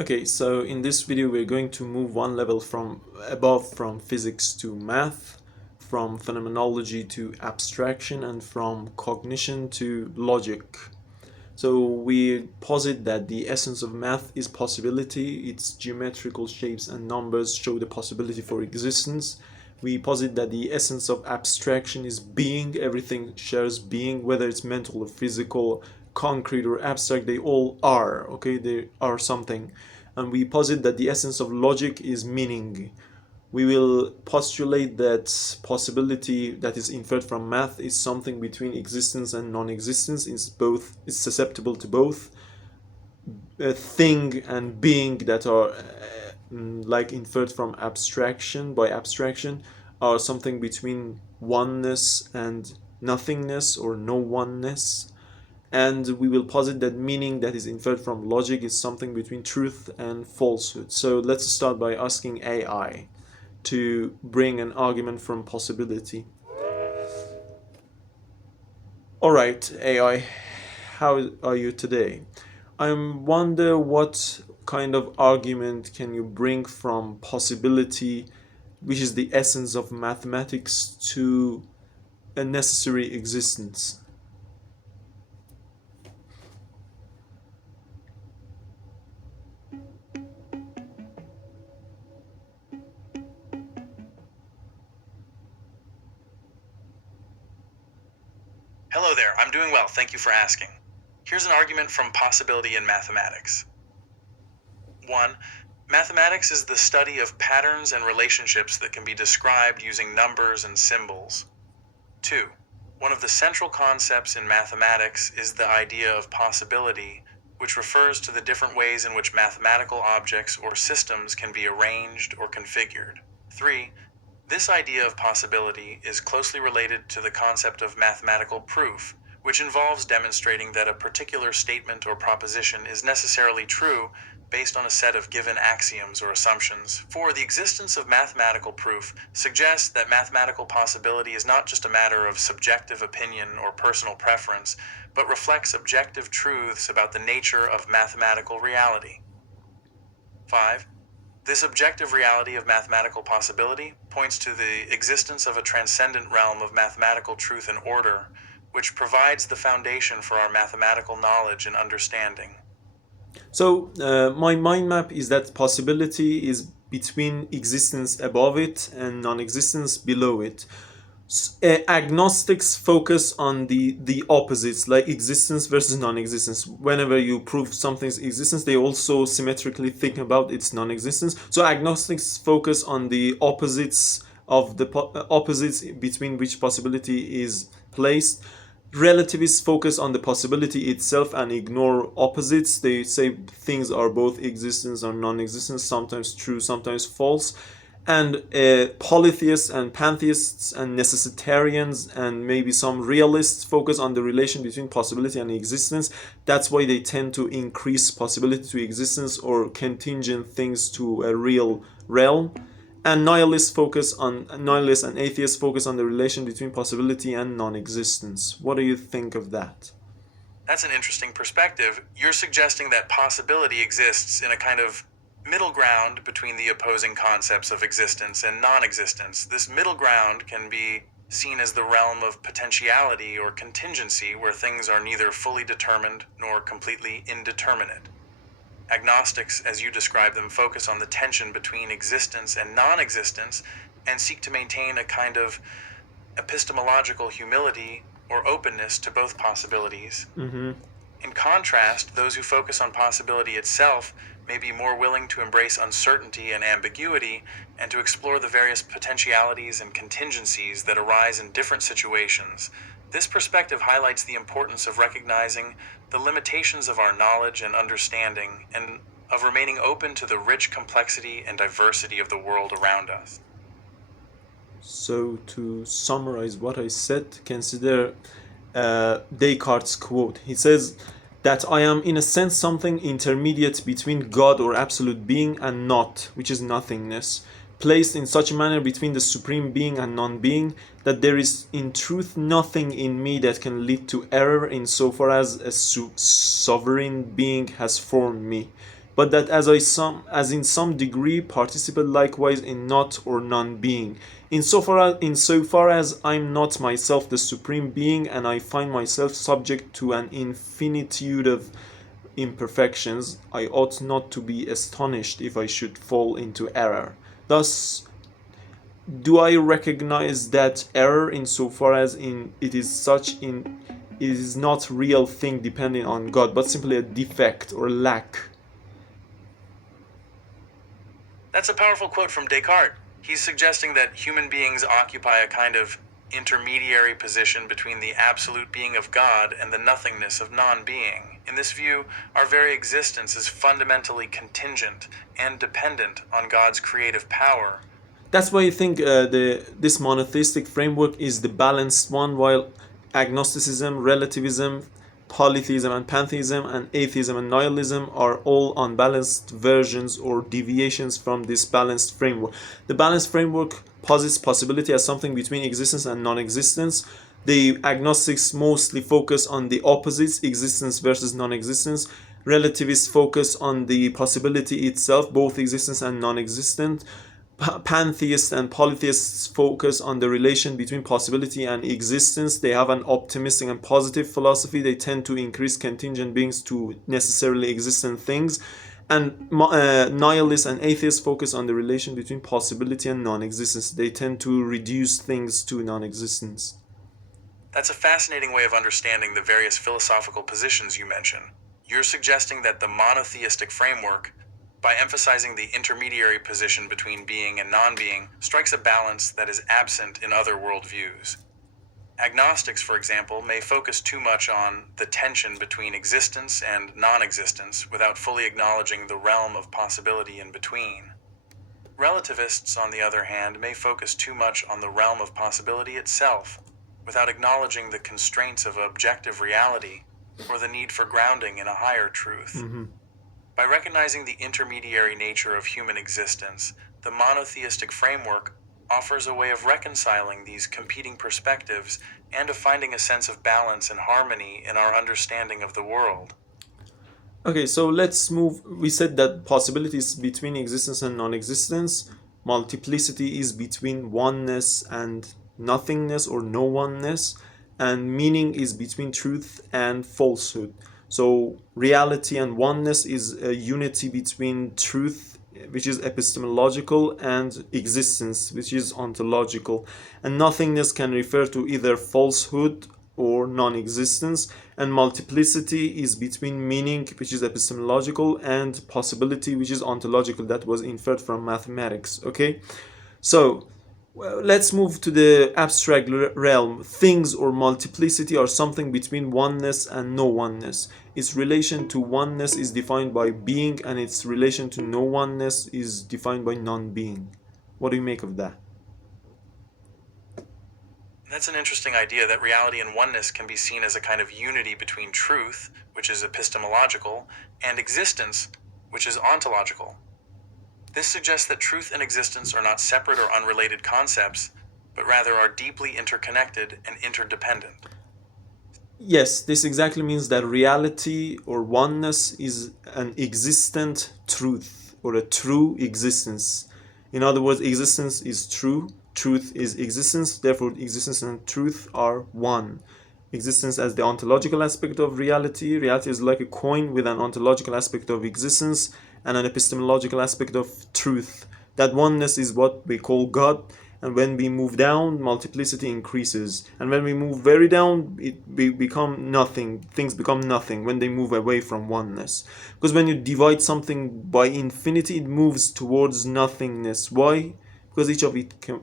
Okay, so in this video we're going to move one level from above from physics to math, from phenomenology to abstraction, and from cognition to logic. So we posit that the essence of math is possibility. Its geometrical shapes and numbers show the possibility for existence. We posit that the essence of abstraction is being. Everything shares being, whether it's mental or physical, concrete or abstract, they all are, okay? They are something. And we posit that the essence of logic is meaning. We will postulate that possibility that is inferred from math is something between existence and non-existence. It's susceptible to both. A thing and being that are like inferred from abstraction by abstraction are something between oneness and nothingness or no oneness. And we will posit that meaning that is inferred from logic is something between truth and falsehood. So let's start by asking AI to bring an argument from possibility. Alright, AI, how are you today? I wonder what kind of argument can you bring from possibility, which is the essence of mathematics, to a necessary existence? Hello there, I'm doing well, thank you for asking. Here's an argument from possibility in mathematics. 1. Mathematics is the study of patterns and relationships that can be described using numbers and symbols. 2. One of the central concepts in mathematics is the idea of possibility, which refers to the different ways in which mathematical objects or systems can be arranged or configured. 3. This idea of possibility is closely related to the concept of mathematical proof, which involves demonstrating that a particular statement or proposition is necessarily true based on a set of given axioms or assumptions. 4. The existence of mathematical proof suggests that mathematical possibility is not just a matter of subjective opinion or personal preference, but reflects objective truths about the nature of mathematical reality. 5. This objective reality of mathematical possibility points to the existence of a transcendent realm of mathematical truth and order, which provides the foundation for our mathematical knowledge and understanding. So my mind map is that possibility is between existence above it and non-existence below it. Agnostics focus on the opposites, like existence versus non-existence. Whenever you prove something's existence, they also symmetrically think about its non-existence. So agnostics focus on the opposites of the opposites between which possibility is placed. Relativists focus on the possibility itself and ignore opposites. They say things are both existence or non-existence, sometimes true, sometimes false. And polytheists and pantheists and necessitarians and maybe some realists focus on the relation between possibility and existence. That's why they tend to increase possibility to existence or contingent things to a real realm. And nihilists and atheists focus on the relation between possibility and non-existence. What do you think of that? That's an interesting perspective. You're suggesting that possibility exists in a kind of middle ground between the opposing concepts of existence and non-existence. This middle ground can be seen as the realm of potentiality or contingency, where things are neither fully determined nor completely indeterminate. Agnostics, as you describe them, focus on the tension between existence and non-existence and seek to maintain a kind of epistemological humility or openness to both possibilities. Mm-hmm. In contrast, those who focus on possibility itself may be more willing to embrace uncertainty and ambiguity and to explore the various potentialities and contingencies that arise in different situations. This perspective highlights the importance of recognizing the limitations of our knowledge and understanding and of remaining open to the rich complexity and diversity of the world around us. So to summarize what I said, consider Descartes' quote. He says that I am in a sense something intermediate between God or absolute being and not, which is nothingness, placed in such a manner between the supreme being and non-being that there is in truth nothing in me that can lead to error insofar as a sovereign being has formed me. but that as in some degree participate likewise in not or non-being. Insofar as I'm not myself the supreme being, and I find myself subject to an infinitude of imperfections, I ought not to be astonished if I should fall into error. Thus, do I recognize that error insofar as in it is such in it is not real thing depending on God, but simply a defect or lack. That's a powerful quote from Descartes. He's suggesting that human beings occupy a kind of intermediary position between the absolute being of God and the nothingness of non-being. In this view, our very existence is fundamentally contingent and dependent on God's creative power. That's why I think this monotheistic framework is the balanced one, while agnosticism, relativism, polytheism and pantheism, and atheism and nihilism are all unbalanced versions or deviations from this balanced framework. The balanced framework posits possibility as something between existence and non-existence. The agnostics mostly focus on the opposites, existence versus non-existence. Relativists focus on the possibility itself, both existence and non-existent. Pantheists and polytheists focus on the relation between possibility and existence. They have an optimistic and positive philosophy. They tend to increase contingent beings to necessarily existent things. And nihilists and atheists focus on the relation between possibility and non-existence. They tend to reduce things to non-existence. That's a fascinating way of understanding the various philosophical positions you mention. You're suggesting that the monotheistic framework, by emphasizing the intermediary position between being and non-being, strikes a balance that is absent in other worldviews. Agnostics, for example, may focus too much on the tension between existence and non-existence without fully acknowledging the realm of possibility in between. Relativists, on the other hand, may focus too much on the realm of possibility itself without acknowledging the constraints of objective reality or the need for grounding in a higher truth. Mm-hmm. By recognizing the intermediary nature of human existence, the monotheistic framework offers a way of reconciling these competing perspectives and of finding a sense of balance and harmony in our understanding of the world. Okay, so let's move. We said that possibility is between existence and non-existence. Multiplicity is between oneness and nothingness or no oneness. And meaning is between truth and falsehood. So reality and oneness is a unity between truth, which is epistemological, and existence, which is ontological. And nothingness can refer to either falsehood or non-existence, and multiplicity is between meaning, which is epistemological, and possibility, which is ontological, that was inferred from mathematics. Okay, so let's move to the abstract realm. Things or multiplicity are something between oneness and no oneness. Its relation to oneness is defined by being, and its relation to no oneness is defined by non-being. What do you make of that? That's an interesting idea, that reality and oneness can be seen as a kind of unity between truth, which is epistemological, and existence, which is ontological. This suggests that truth and existence are not separate or unrelated concepts, but rather are deeply interconnected and interdependent. Yes, this exactly means that reality or oneness is an existent truth or a true existence. In other words, existence is true, truth is existence, therefore existence and truth are one. Existence as the ontological aspect of reality. Reality is like a coin with an ontological aspect of existence and an epistemological aspect of truth. That oneness is what we call God. And when we move down, multiplicity increases. And when we move very down, we become nothing. Things become nothing when they move away from oneness. Because when you divide something by infinity, it moves towards nothingness. Why? Because each of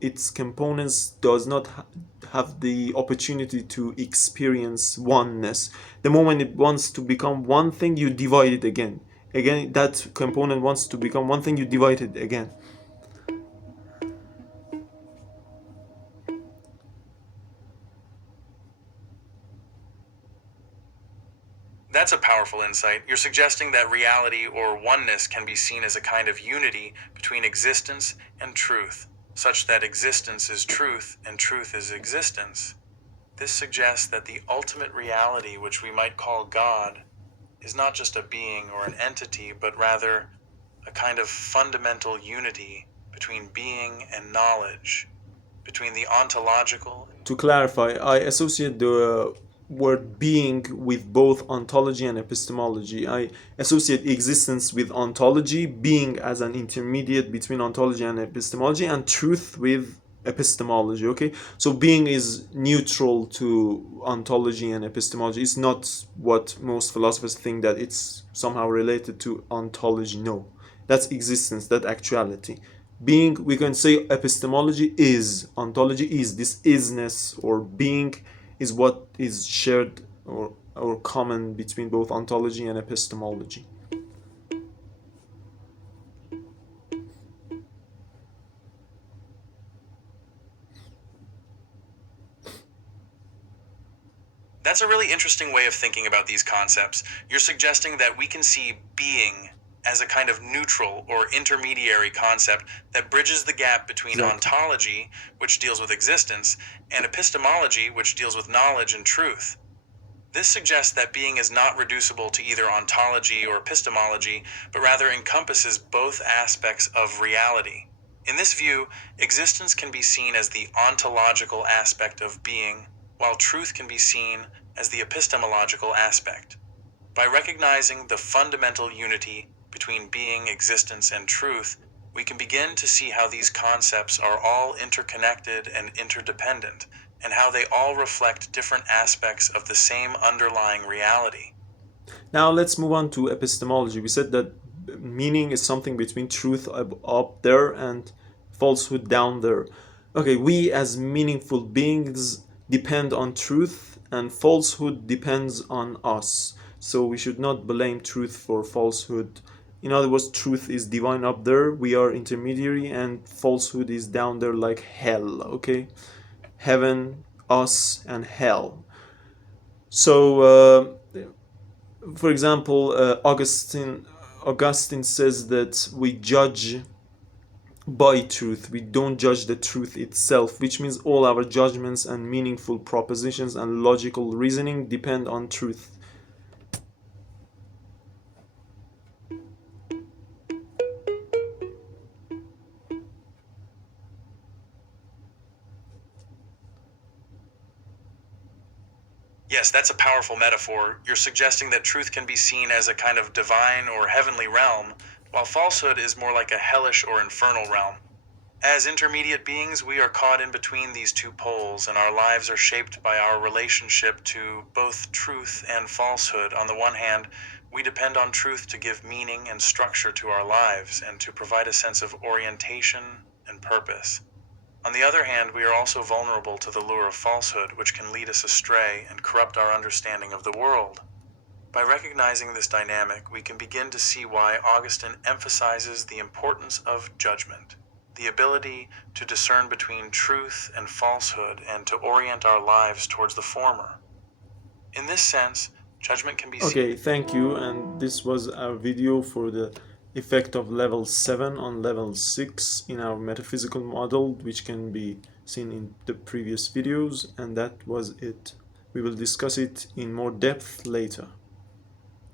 its components does not have the opportunity to experience oneness. The moment it wants to become one thing, you divide it again. Again, that component wants to become one thing, you divide it again. That's a powerful insight. You're suggesting that reality or oneness can be seen as a kind of unity between existence and truth, such that existence is truth and truth is existence. This suggests that the ultimate reality, which we might call God, is not just a being or an entity, but rather a kind of fundamental unity between being and knowledge, between the ontological. To clarify, I associate the word being with both ontology and epistemology. I associate existence with ontology, being as an intermediate between ontology and epistemology, and truth with epistemology. Okay, so being is neutral to ontology and epistemology. It's not what most philosophers think, that it's somehow related to ontology. No, that's existence, that actuality. Being, we can say epistemology is, ontology is, this isness or being is what is shared or common between both ontology and epistemology. That's a really interesting way of thinking about these concepts. You're suggesting that we can see being as a kind of neutral or intermediary concept that bridges the gap between Exactly. ontology, which deals with existence, and epistemology, which deals with knowledge and truth. This suggests that being is not reducible to either ontology or epistemology, but rather encompasses both aspects of reality. In this view, existence can be seen as the ontological aspect of being, while truth can be seen as the epistemological aspect. By recognizing the fundamental unity between being, existence, and truth, we can begin to see how these concepts are all interconnected and interdependent, and how they all reflect different aspects of the same underlying reality. Now let's move on to epistemology. We said that meaning is something between truth up there and falsehood down there. Okay, we as meaningful beings depend on truth, and falsehood depends on us. So we should not blame truth for falsehood. In other words, truth is divine up there, we are intermediary, and falsehood is down there like hell. Okay, heaven, us, and hell. So for example, Augustine says that we judge by truth. We don't judge the truth itself, which means all our judgments and meaningful propositions and logical reasoning depend on truth. Yes, that's a powerful metaphor. You're suggesting that truth can be seen as a kind of divine or heavenly realm, while falsehood is more like a hellish or infernal realm. As intermediate beings, we are caught in between these two poles, and our lives are shaped by our relationship to both truth and falsehood. On the one hand, we depend on truth to give meaning and structure to our lives and to provide a sense of orientation and purpose. On the other hand, we are also vulnerable to the lure of falsehood, which can lead us astray and corrupt our understanding of the world. By recognizing this dynamic, we can begin to see why Augustine emphasizes the importance of judgment, the ability to discern between truth and falsehood and to orient our lives towards the former. In this sense, judgment can be seen. Okay, thank you. And this was our video for the effect of level 7 on level 6 in our metaphysical model, which can be seen in the previous videos. And that was it. We will discuss it in more depth later.